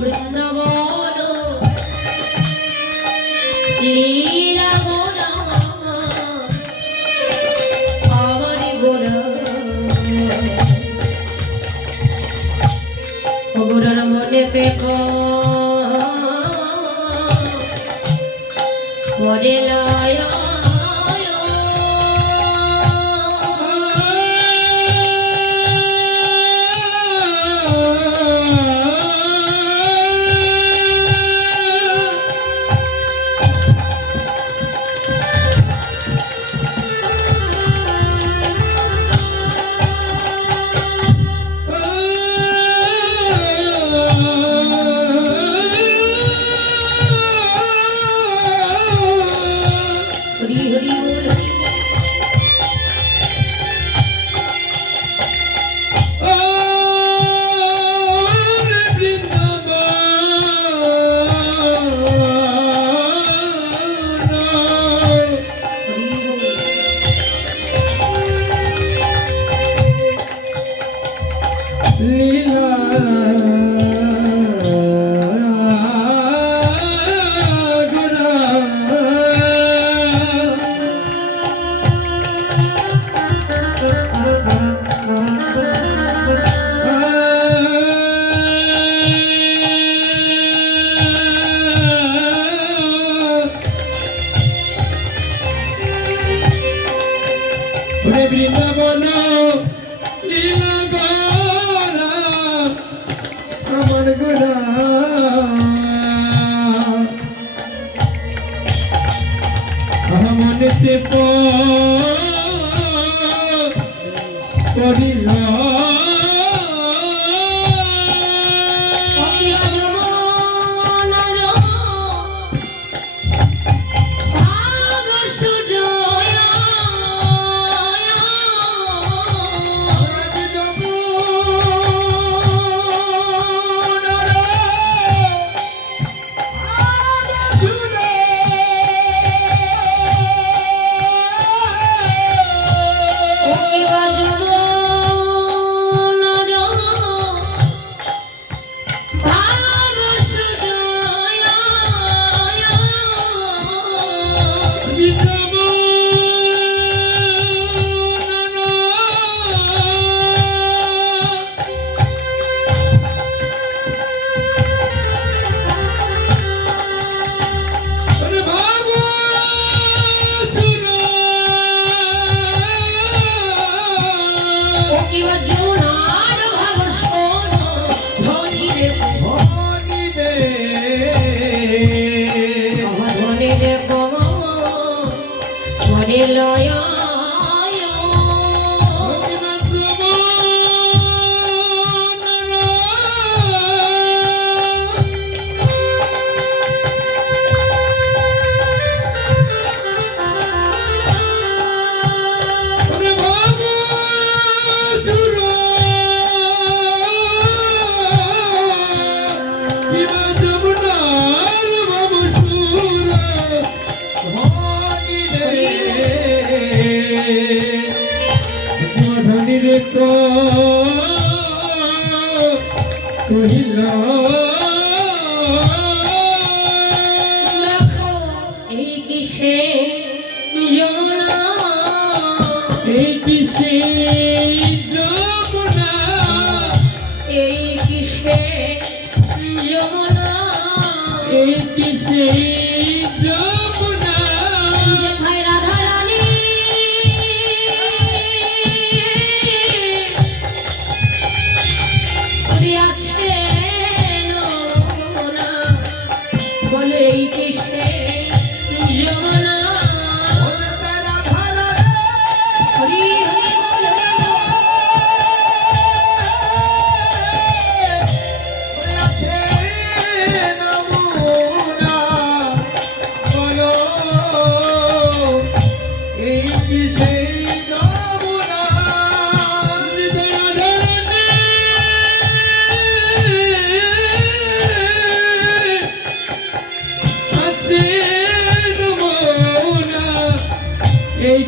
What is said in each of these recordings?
বৃন্দাবন লীলা গোরা আমার গোরা মনেতে পড়িল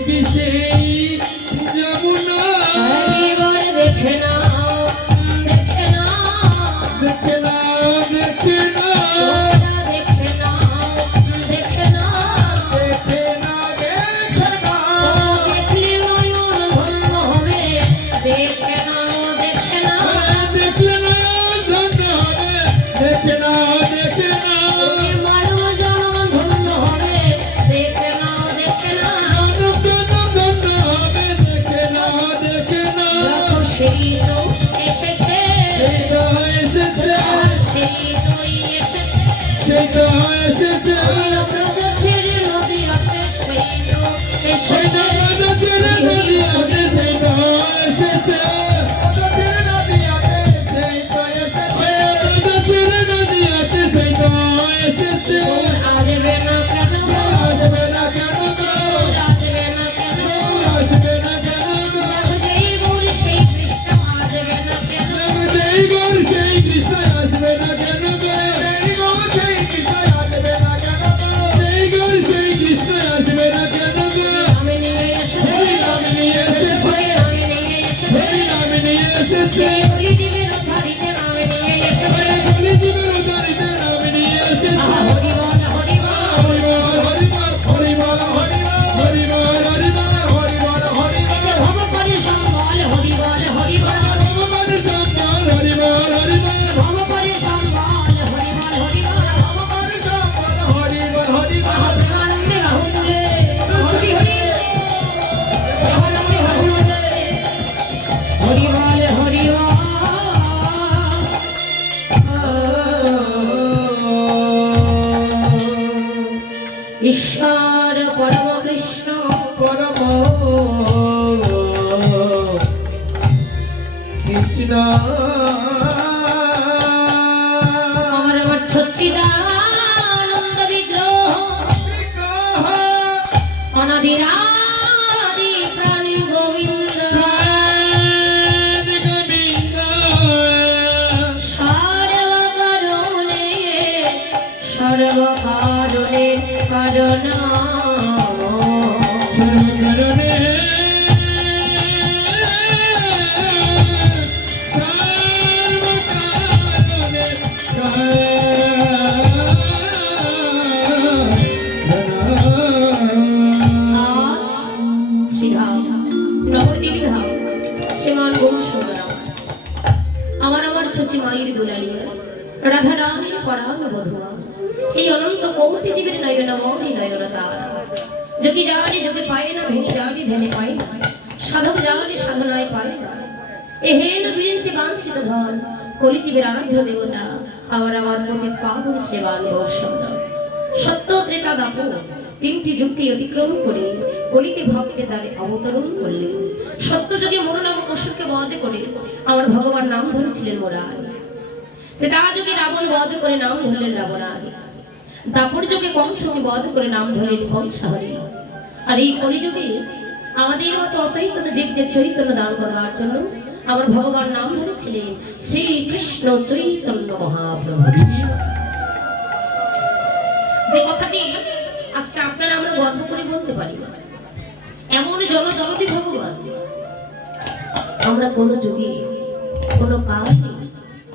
কি সেই যমুনা একবার দেখে না দেখে না দেখে না দেখে না তোমরা দেখে না দেখে না দেখে না দেখে না দেখলে নয়ন ধন্য হবে দেখে না দেখে না দেখলে না ধন্য হবে দেখে না দেখে না মানব জন্ম ধন্য হবে দেখে না দেখে না মানব জন্ম ধন্য হবে দেখে না দেখে না দেখো সেই তো এসেছে সেইটা এসেছে সেই তোই এসেছে সেইটা এসেছে ব্রজের নদী আছে সেই তো সেইটা এসেছে ছেড়ে নদী আছে সেইটা এসেছে ছেড়ে নদী আছে সেইটা এসেছে ছেড়ে নদী আছে সেইটা এসেছে আসবে না কেন গো? আসবে না কেন গো? আসবে না কেন গো? আসবে না কেন গো? দেখো যেই গৌর সেই কৃষ্ণ আসবে না কেন যেই গৌর সেই কৃষ্ণ আসবে না কেন গো? যেই গৌর সেই কৃষ্ণ আসবে না কেন গো? যেই গৌর সেই কৃষ্ণ আসবে না কেন গো? আমি নিয়ে এসেছি আমি নিয়ে এসেছি আমি নিয়ে এসেছি আমি নিয়ে এসেছি সেই হরিজীবের ধারিতে আমি নিয়ে এসেছি বলি জীবন দারিতে আমি নিয়ে এসেছি হরি বল হরি বল হরিবল হরিবল হরিবল হরিবল হরিবল হরিবল ভব পরি সম্বল হরি বল হরি বল ভগবান সম্বল হরিবল হরিবল ভব পরি সম্বল হরি বল হরি বল ভগবান সম্বল হরিবল হরিবল আনন্দে বাহু তুলে হরি হরি আনন্দে বাহু তুলে হরি বল হরি বল ঈশ্বর পরম কৃষ্ণ পরম কৃষ্ণ আমার আমার সচ্চিদানন্দ বিগ্রহ অনাদিরাদি প্রাণী গোবিন্দ সর্বকারণে সর্বকারণে কারণ আজ শ্রীধাম নবদ্বীপের ধাম শ্রীমান গৌর সুন্দরাম আমার আমার ছচি মায়ের দুলালিয়া রাধা রামের পরাণ বধুয়া এই অনন্ত কোটি জীবের নয়ন মনি নয়ন তারা যোগী যাওয়ারি যোগে পায় না ভেঙে যাওয়ারি ধ্যানে পায় না সাধক যাওয়ারি সাধনায় পায় না এ হেন বিরিঞ্চি বাঞ্ছিত ধন কলিজীবের আরাধ্য দেবতা আমার আমার প্রতি পাবন সেবান বর্ষণ সত্য ত্রেতা দাপু তিনটি যুক্তি অতিক্রম করে কলিতে ভক্তে দ্বারে অবতরণ করলেন সত্য যুগে মোর নামক অসুরকে বধ করে আমার ভগবান নাম ধরেছিলেন মোরার ত্রেতা যুগে রাবণ বধ করে নাম ধরলেন রাবণার দাপর যুগে কংসকে বধ করে নাম ধরলেন কংসাহরি আর এই কলিযুগে আমাদের মতো অসহিত জীবদের চৈতন্য দান করার জন্য আমার ভগবান নাম ধরেছিলেন শ্রী কৃষ্ণ চৈতন্য মহাপ্রভু যে কথাটি আজকে আপনারা আমরা গর্ব করে বলতে পারি এমন জনজগতি ভগবান আমরা কোনো যুগে কোনো কারণে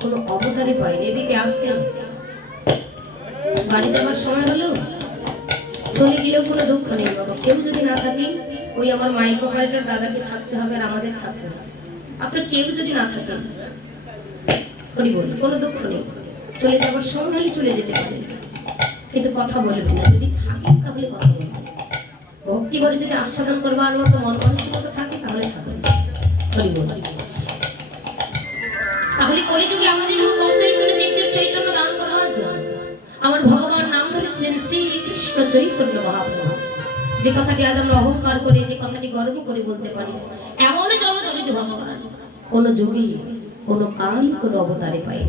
কোনো অবতারে পাইনি এদিকে আসতে আসতে বাড়ি যাবার সময় হলো চলে গেলেও কোনো দুঃখ নেই বাবা কেউ যদি না থাকি ওই আমার মাইক অপারেটর দাদাকে থাকতে হবে আর আমাদের থাকতে হবে আপনার কেউ যদি না থাকেন হরি বল কোনো দুঃখ নেই চলে যাবার সময় হলে চলে যেতে পারে কিন্তু কথা বলবেন না যদি থাকেন তাহলে কথা বলবেন ভক্তি করে যদি আস্বাদন করবার মতো মন মানসিকতা থাকে তাহলে থাকবেন হরি বল তাহলে কলিযুগে আমাদের মতো অচৈতন্য জীবদের চৈতন্য দান করার জন্য আমার ভগবান নাম ধরেছিলেন শ্রী কৃষ্ণ চৈতন্য মহাপ্রভু যে কথাটি আজ আমরা অহংকার করে যে কথাটি গর্ব করে বলতে পারি এমন জনদলিত ভগবান কোন যুগে কোন কাল কোন অবতারে পাই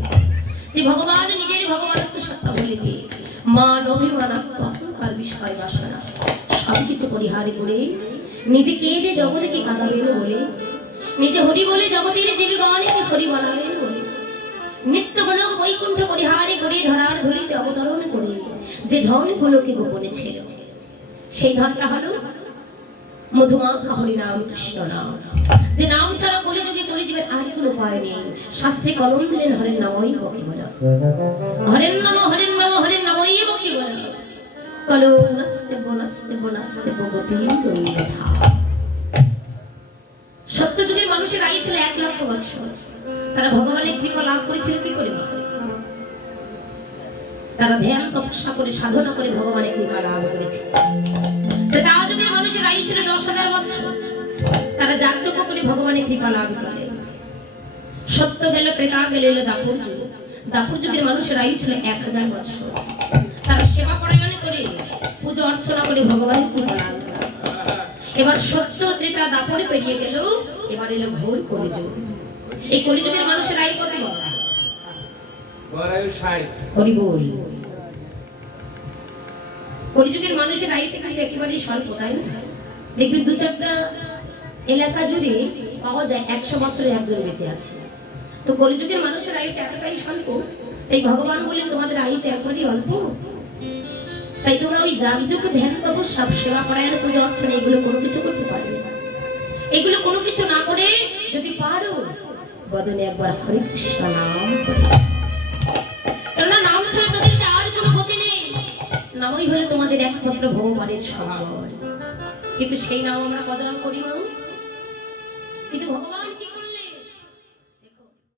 যে ভগবান নিজের ভগবানত্ব সত্তা বলিতে মান অভিমান অহংকার বিষয় বাসনা সবকিছু পরিহার করে নিজে কেঁদে জগৎকে কাঁদাবেন বলে নিজে হরি বলে জগতের জীবগণকে হরি বানাবেন বলে নিত্য গোলক বৈকুণ্ঠ পরিহারে করে ধরার ধরিতে অবতরণ করে যে ধন গোলকে গোপনে ছিল সেই ধনটা হলো মধুমাখা হরিনাম কৃষ্ণ নাম, যে নাম ছাড়া কলিযুগে কলিজীবের আর কোনো উপায় নেই। শাস্ত্রে কলম দিলেন হরের নামই বকে বলা, হরের নাম হরের নাম হরের নামই বকে বলা। কলো নাস্তে বনাস্তে বনাস্তে বগতি কথা। সত্যযুগের মানুষের আয়ু ছিল 1 লক্ষ বছর। তারা ভগবানের কৃপা লাভ করেছিল কি করে? তারা ধ্যান তপস্যা করে সাধনা করে ভগবানের কৃপা লাভ করেছে। যুগের মানুষের আয়ু ছিল 10,000 বছর। তারা যাগযজ্ঞ করে ভগবানের কৃপা লাভ করে। সত্য গেল, ত্রেতা গেল, এলো দাপর যুগ। দাপর যুগের মানুষের আয়ু ছিল 1000 বছর। তারা সেবা পরায়ণ করে পূজা অর্চনা করে ভগবানের কৃপা লাভ করে। এবার সত্য ত্রেতা দাপরে পেরিয়ে গেল, এবার এলো ঘোর কলিযুগ। এই কলিযুগের মানুষের আয়ু কত? হরি বল। কলিযুগের মানুষের আয়ু কিন্তু একেবারেই স্বল্প, তাই না? দেখবি 2-4টা এলাকা জুড়ে পাওয়া যায় 100 বছরে একজন বেঁচে আছে। তো কলিযুগের মানুষের আয়ু এতটাই স্বল্প, তাই ভগবান বলেন তোমাদের আয়ু তো একবারই অল্প। তাই তোমরা ওই যাগযজ্ঞ ধ্যান তপস্যা সেবা পরায়ণ পূজা অর্চনা এগুলো কোনো কিছু করতে পারবে না। এগুলো কোনো কিছু না করে যদি পারো বদনে একবার হরে কৃষ্ণ নাম করো। কেননা নাম ছাড়া তোদের যে আর কোনো গতি নেই। নামই হলো তোমাদের একমাত্র ভগবানের সম্বল। কিন্তু সেই নাম আমরা বদনাম করি না। কিন্তু ভগবান